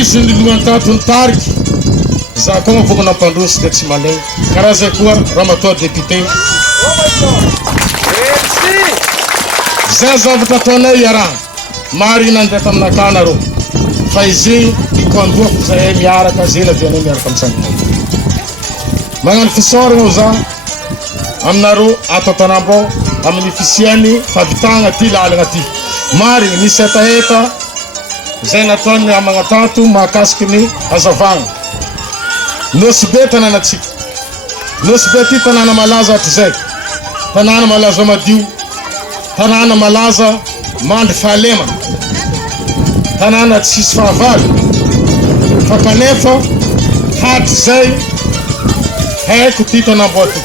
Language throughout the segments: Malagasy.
izy ny lohan-tatony tariky za koa mavoko nampandrosy dia tsy manegny karaha zay koa ramatoa député zay zavatra ataonay iarahana marina andeha taminaka nareo fa izy ikondoako zahay miaraka zay lavianay miaraka am'sanginay magnano fisoragna za aminareo ato tanambao amin'ny fisiany favitagna ty lalagna ty marina nisy hetaheta zay nataony amagnatato mahakasiky ny hazavagna nosy be tanànatsika nosy be ty tanàna malaza hatrizay tanàna malaza madio tanàna malaza mandry fahalemana tanàna tsisy fahavalo fa kanefa hatrizay haiko ty tanamboa ty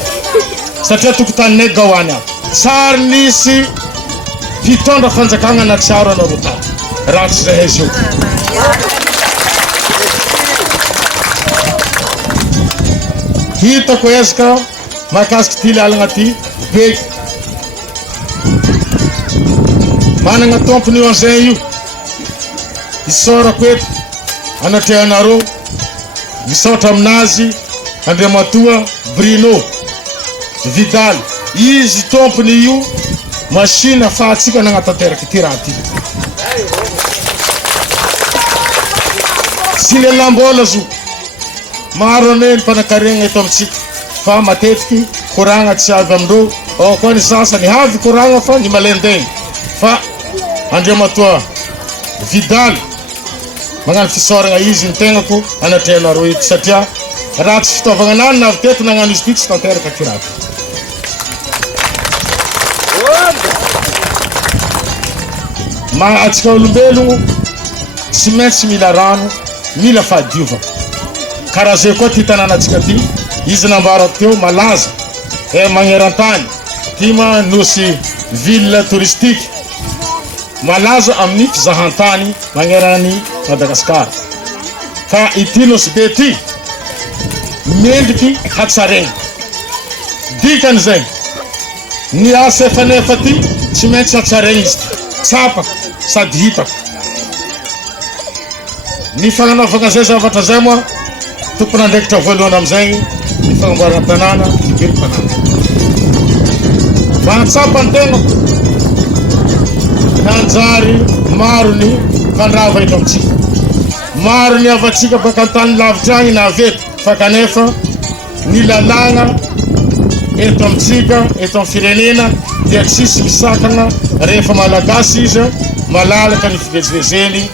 satria tokotaninay gahoany aho tsary nisy mpitondra fanjakagna na tsaro anareo tato ratsy zay izy io hitako ezaka mahakasiky ty lalagna ty beky managna tompony io an'izay io isorako eto anatrehanareo misaotra aminazy Andriamatoa Bruno Vidal izy tompony io machine afahatsika nagnatanteraky ty raha ty sy lelambola zo maro ane ny mpanakaregna eto amitsika fa matetiky koragna tsy avy amindreo ao koa ny sasany havy koragna fa ny malendegny fa Andriamatoa Vidal magnano fisoragna izy ny tegnako anatrehanareo eto satria raha tsy fitaovagna anany na avy teto nagnano izy ty tsy tanteraka ty raha ty atsika olombelogno tsy maintsy mila rano mila fahadiova karaha zay koa ty tanànatsika ty izy nambarako teo malaza magnerantany ty ma nosy ville touristique malaza amin'ny fizahantany magnerany Madagasikara fa ity nosy be ty mendriky hatsaregny dikan'izay ny asa efanefa ty tsy maintsy hatsaregny izy ty tsapako sady hitako ny fagnanaovagna zay zavatra zay moa tompona andraikitra voalohany amizay ny fagnamboarana tanàna mibelo tanàna mahatsapa ny tegna nanjary maro ny fandrava eto amitsika maro ny avatsika baka antany lavitra agny na aveto fa kanefa ny lalagna eto amitsika eto amin'ny firenena dia tsisy misakagna rehefa malagasy izy malalaka ny fivezivezeny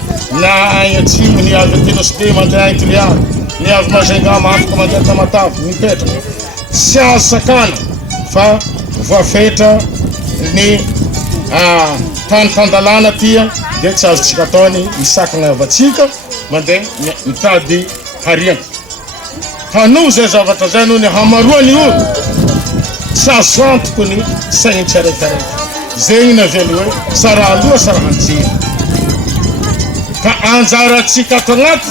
na agny atsimo ny avy aty be mandeha agny Kiliana ny avy Majunga afaka mandeha Tamatavy mipetraka tsy azo sakana fa voafetra ny tany tandalana tia dia tsy azotsika ataony misakagna avatsika mandeha mitady hariagna tanoho zay zavatra zay noho ny hamaroany olo tsy azo antoko ny saigny tsiraikaraiky zegny navelo hoe sara aloha sara anjely ka anjaratsika ato agnaty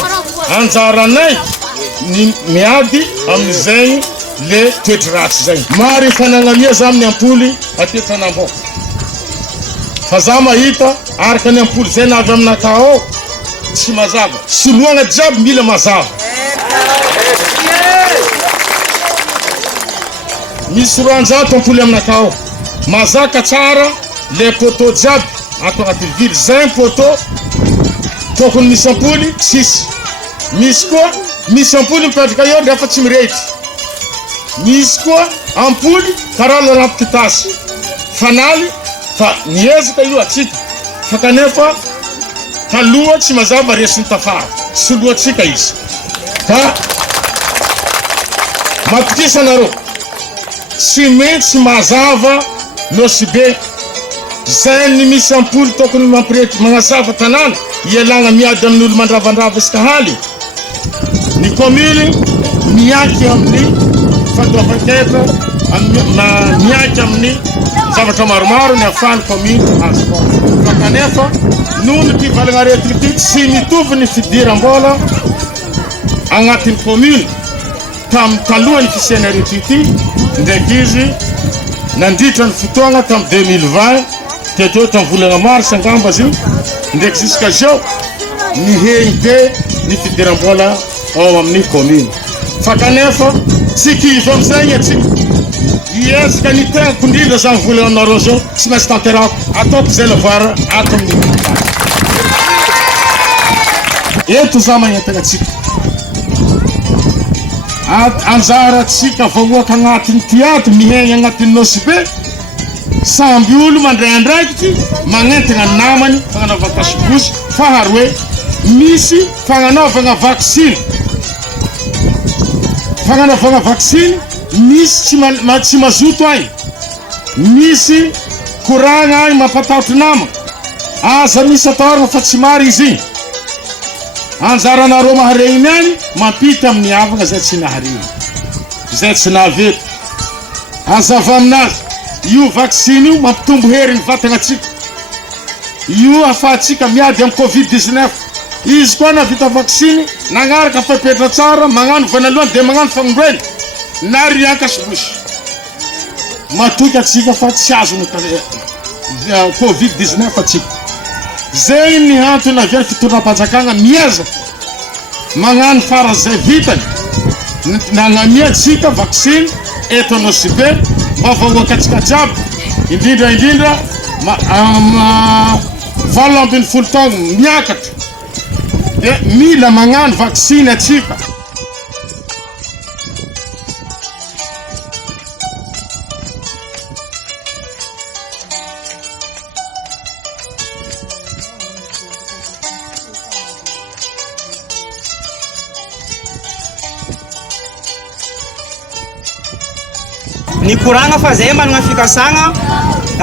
anjaranay ny miady amin'izay le toetry ratsy zay maro ifanagnamia za amin'ny ampoly aty tanambao fa za mahita araka ny ampoly zay navy aminaka ao tsy mazava soloagna jiaby mila mazava misy roanjato ampoly aminaka ao mazaka tsara le poteau jiaby ato agnaty ville zay poteau tokony misy ampoly sisy misy koa misy ampoly mipetraka eo rehefa tsy mirehitry misy koa ampoly karaha la lampe kitasy fanaly fa niezaka io atsika fa kanefa taloha tsy mazava resiny tafara soloatsika izy ka matokisa anareo tsy maintsy mazava nosy be zay ny misy ampoly tokony mampirehitry magnazava tanàna ialagna miady amin'olo mandravandrava isaka haly ny commune miaky amin'ny fataovan-ketra miaky amin'ny zavatra maromaro ny afahany commune azo fa kanefa noho ny mpivalagna aretiky ty tsy mitovy ny fidiram-bola agnatin'ny commune talohan'ny fisiany aretiky ty ndraiky izy nandritra ny fotoagna tamin'ny 2020 teto tamin'ny volana mars angamba zio ndraiky jusqu'à zao miheny be ny fidiram-bola ao amin'ny commune. Fa kanefa tsy kivy amizay atsika iezaka ny tenako indrindra zany vola anareo zao tsy maintsy tanterako ataoko zay lavara ato amin'ny eto za magnentana atsika anjara atsika vahoaka agnatin'ny tiato mihegny agnatin'ny nosy be samby olo mandray andraikity magnentana namany fagnanaovana kasibosy fahary hoe misy fagnanaovana vaksiny misy tsy mazoto ay misy koragna ay mampatahotry nama aza misy atorana fa tsy mary izy igny anjaranareo maharegny any mampita amin'ny avana zay tsy naharegny zay tsy nahaveto azava aminazy io vaksiny io mampitombo hery ny vatagnatsika io ahafahatsika miady amin'ny covid-19 izy koa na vita vaksiny nagnaraka fapetra tsara magnano voanalohany dia magnano fagnondroeny na rian-kasibosy matoky atsika fa tsy azony covid-19 atsika zay ny antony avy any fitondram-panjakana miezaka magnano fara zay vitany nagnamia atsika vaksiny eto anosibe mba vahoaka atsika jiaby indrindra valo ambin'ny folo taogno miakatra dia mila magnano vaksiny atsika. Ny koragna fa zay manana fikasagna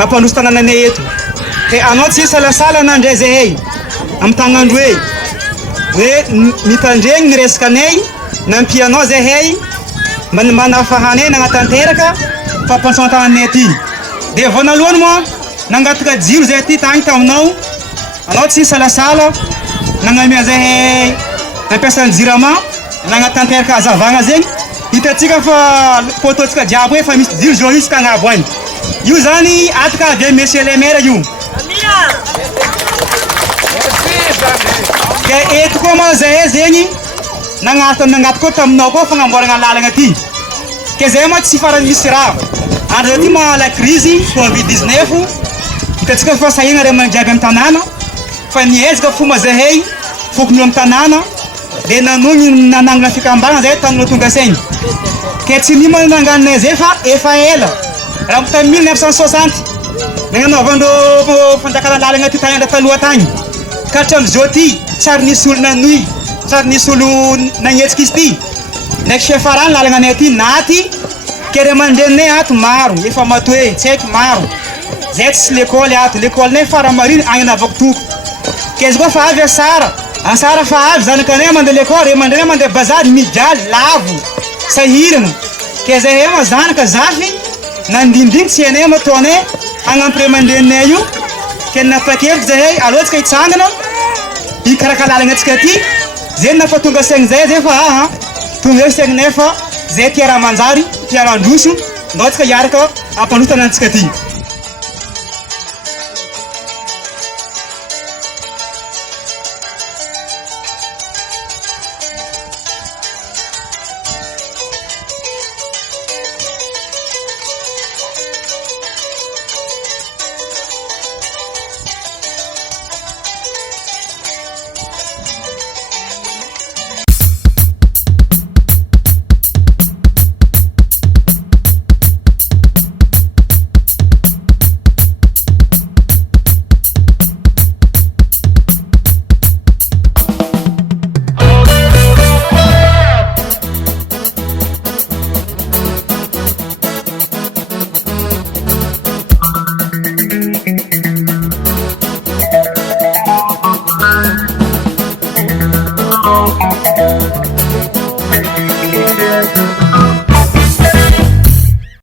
ampandroso tagnananay eto ke anao tsy salasala nandray zahay amin'ny tagnandro hoe mitandregny ny resakanay nampianao zahay manafahanay nagnatanteraka fampansoantagnanay aty dia voanalohany moa nangataka jiro zay aty tagny taminao anao tsy salasala nagnamia zahay nampiasany jirama nagnatanteraka azavagna zegny hitatsika fa pototsika jiaby hoe fa misy jiro zao isika agnabo any io zany ataka avy monsieur le maire io ke eto koa moa zahay zegny nagnaty koa taminao koa fagnamboaragna lalagna aty ke zahay moa tsy farany misy raha andro zay ty ma la crise covid-19 hitatsika fa sahigna ray aman-jiaby amin'ny tanàna fa niezaka fomba zahay fokony eo amin'ny tanàna dia nanogny nanangana fikambagna zay taminao tonga saigny ke tsy nimo nanganonay zay fa efa ela raha tamin'ny 1960 nagnanaovandreo fanjakana lalagna ty tany andra taloha tagny ka hatram'izao ty tsary nisy olo nanoy tsary nisy olo nagnetsika izy ty ndraiky sefarany lalagna aty naty ke ray aman-dreninay ato maro efa matoe tsy haiko maro zay tsy lekôly ato lekôlinay faramariny agny anavako toko ke izy koa fa avy asara fa avy zanakanay mandeha lekôly ray aman-drenay mandeha bazary mijaly lavo sahirana ke zahay ma zanaka zafy nandindigny tsy hainay mataonay hagnampy ray aman-dreninay io ke napakeliko zahay alohatsika hitsangana hikaraka lalagna atsika ty zay nafa tonga saigny zay zay fa tonga eo saigninay fa zay tia raha manjary tia raha androso ndao tsika hiaraka ampandroso tanàntsika ty